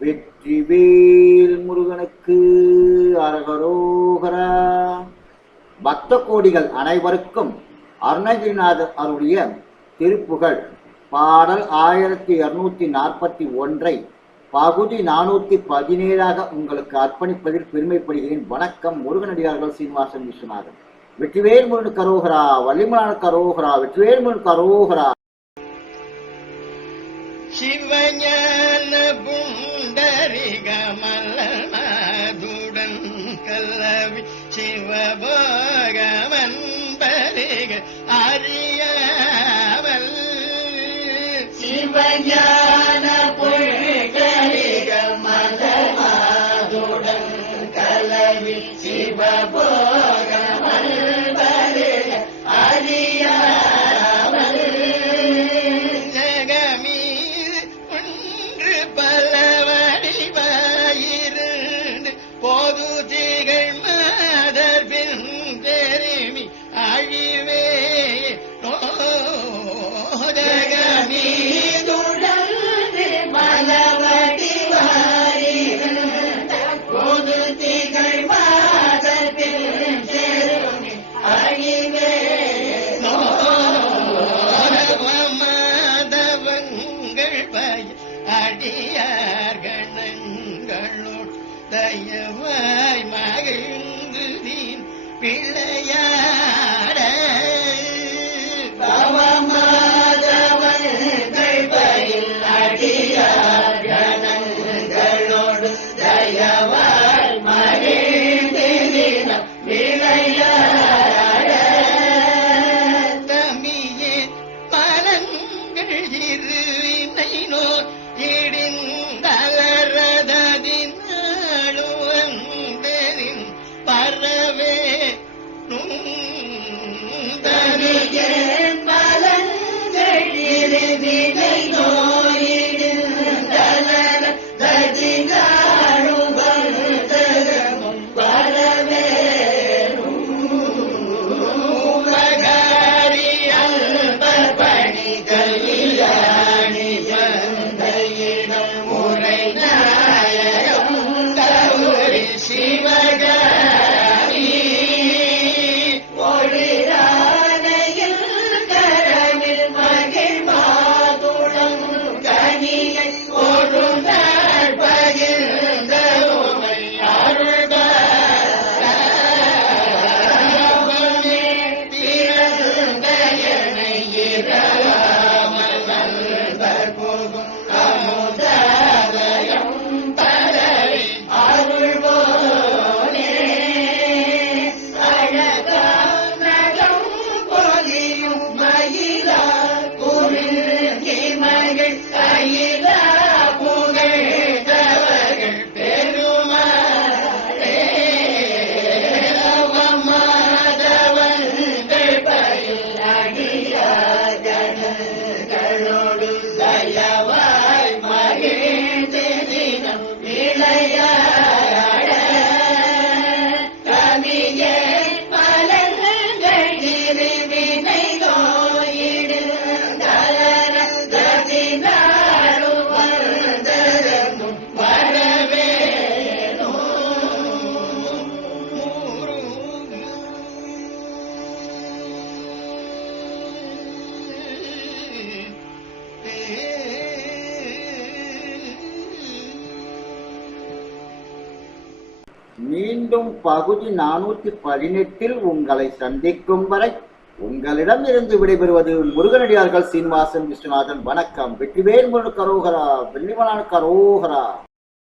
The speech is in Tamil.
வெற்றிவேல் முருகனுக்கு அரகரோகரா. பக்த கோடிகள் அனைவருக்கும் அருணகிரிநாதர் அருடைய திருப்புகழ். பாடல் ஆயிரத்தி இருநூத்தி நாற்பத்தி ஒன்றை பகுதி நானூத்தி பதினேழாக உங்களுக்கு அர்ப்பணிப்பதில் பெருமைப்படுகிறேன். வணக்கம் முருகனடியார்கள் சீனிவாசன் விஸ்வநாதன். வெற்றிவேல் முருகன் கரோகரா வள்ளிமலான கரோகரா வெற்றிவேல் முருகன் கரோகரா. சிவஞான கலவி சிவபோகவன் பய அடியார் தயவாய் மகிழ்ந்து நீ பிள்ளையா மீண்டும் பகுதி நானூத்தி பதினெட்டில் உங்களை சந்திக்கும் வரை உங்களிடம் இருந்து விடைபெறுவது முருகனடியார்கள் சீனிவாசன் விஸ்வநாதன். வணக்கம். வெற்றிவேல் முருகன் கரோகரா வெள்ளிமலான் கரோகரா.